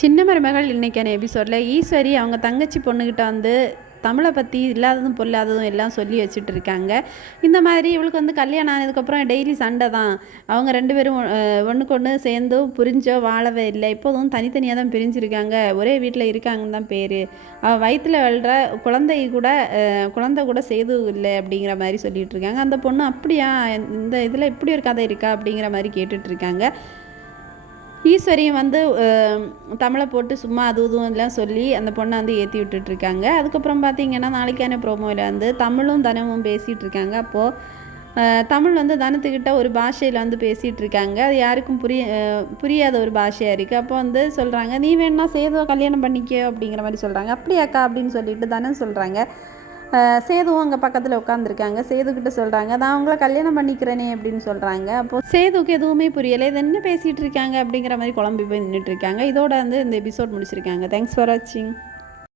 சின்ன மருமகள் இன்றைக்கான எபிசோடில் ஈஸ்வரி அவங்க தங்கச்சி பொண்ணுக்கிட்ட வந்து தமிழை பற்றி இல்லாததும் பொல்லாததும் எல்லாம் சொல்லி வச்சுட்டு இருக்காங்க. இந்த மாதிரி இவளுக்கு வந்து கல்யாணம் ஆனதுக்கப்புறம் டெய்லி சண்டை தான். அவங்க 2 பேரும் ஒன்றுக்கு ஒன்று சேர்ந்தோ புரிஞ்சோ வாழவே இல்லை. இப்போதும் தனித்தனியாக தான் பிரிஞ்சிருக்காங்க. ஒரே வீட்டில் இருக்காங்கன்னு தான் பேர். அவள் வயிற்றில் வளர்கிற குழந்தை கூட சேது இல்லை அப்படிங்கிற மாதிரி சொல்லிகிட்டு இருக்காங்க. அந்த பொண்ணு அப்படியா இந்த இதில் இப்படி ஒரு கதை இருக்கா அப்படிங்கிற மாதிரி கேட்டுட்ருக்காங்க. ஈஸ்வரியும் வந்து தமிழை போட்டு சும்மா இதுவும் எல்லாம் சொல்லி அந்த பொண்ணை வந்து ஏற்றி விட்டுட்ருக்காங்க. அதுக்கப்புறம் பார்த்திங்கன்னா நாளைக்கான ப்ரோமோவில் வந்து தமிழும் தனமும் பேசிகிட்டு இருக்காங்க. அப்போது தமிழ் வந்து தனத்துக்கிட்ட ஒரு பாஷையில் வந்து பேசிகிட்டு இருக்காங்க. அது யாருக்கும் புரியாத ஒரு பாஷையாக இருக்குது. அப்போ வந்து சொல்கிறாங்க, நீ வேணா சேதுவை கல்யாணம் பண்ணிக்கோ அப்படிங்கிற மாதிரி சொல்கிறாங்க. அப்படியாக்கா அப்படின்னு சொல்லிட்டு தனம் சொல்கிறாங்க. சேதுவும் அங்கே பக்கத்தில் உட்காந்துருக்காங்க. சேதுக்கிட்ட சொல்கிறாங்க, நான் உங்களை கல்யாணம் பண்ணிக்கிறேனே அப்படின்னு சொல்கிறாங்க. அப்போது சேதுக்கு எதுவுமே புரியலை, இது என்ன பேசிகிட்டு இருக்காங்க அப்படிங்கிற மாதிரி குழம்பி போய் நின்றுட்டுருக்காங்க. இதோட வந்து இந்த எபிசோட் முடிச்சிருக்காங்க. தேங்க்ஸ் ஃபார் வாட்சிங்.